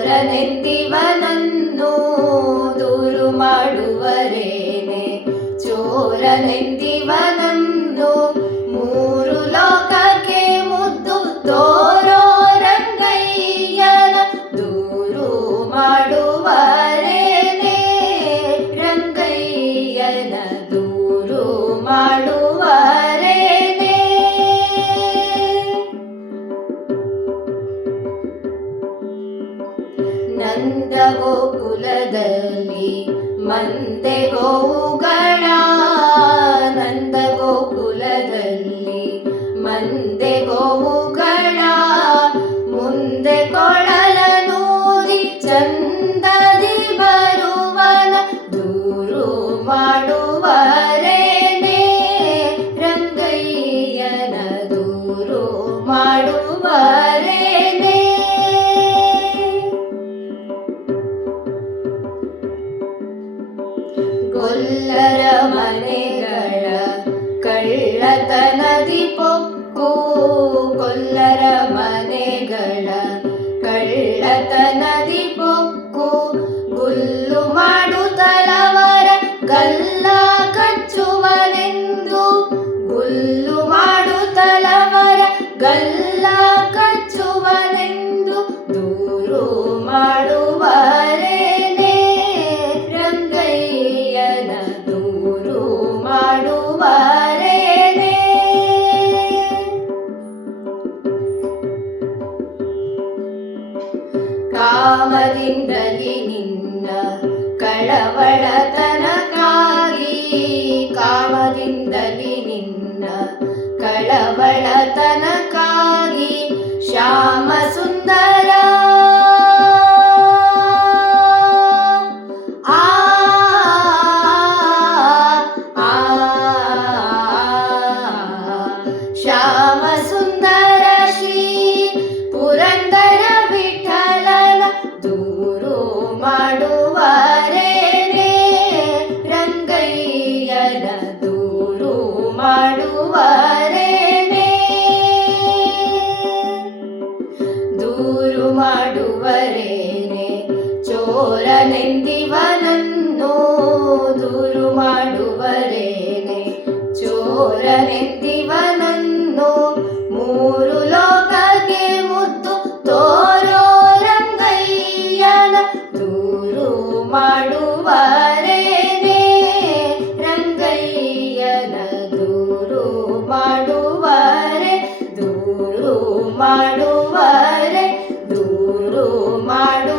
ಚೋರನೆಂದಿವನನ್ನು ದೂರು ಮಾಡುವರೇನೆ ಚೋರನೆಂದಿವನನ್ನು ಮೂರು ಲೋಕಕ್ಕೆ ಮುದ್ದು ತೋರೋ ರಂಗಯ್ಯನ ದೂರು ಮಾಡುವರೇನೆ ರಂಗಯ್ಯನ ನಂದಗೋಕುಲದಲ್ಲಿ ಮಂದೆ ಗೋವುಗಳ ನಂದಗೋಕುಲದಲ್ಲಿ ಮಂದೆ ಗೋವುಗಳ ಮುಂದೆ ಕೊಳಲನೂರಿ ಚಂದದಿ ಬರುವನ ದೂರು ಮಾಡುವರೇನೆ ಗೊಲ್ಲರ ಮನೆಗಳ ಕಳ್ಳತನದಿ ಪೊಕ್ಕು ಕೊಲ್ಲರ ಮನೆಗಳ ಕಳ್ಳತನದಿ ಪೊಕ್ಕು. ಗುಲ್ಲು ತಲವರ ಗಲ್ಲ ಕಚ್ಚುವನೆಂದು, ಗುಲ್ಲು ತಲವರ ಗಲ್ಲ ಕಾಮದಿಂದಲಿ ನಿನ್ನ ಕಳವಳತನಕ್ಕಾಗಿ ಕಾಮದಿಂದಲಿ ನಿನ್ನ ಕಳವಳತನಕ್ಕಾಗಿ ಶ್ಯಾಮ ಸುಂದರ ಶ್ಯಾಮ ಸುಂದರ ಮಾಡುವರೇನೆ ರಂಗಯ್ಯನ ದೂರು ಮಾಡುವರೇನೆ ದೂರು ಮಾಡುವರೇನೆ ಚೋರನೆಂದಿವನನ್ನು ದೂರು ಮಾಡುವರೇನೆ ಚೋರನೆಂದಿವನನ್ನು ದೂರು ಮಾಡುವರೆ ದೂರು ಮಾಡು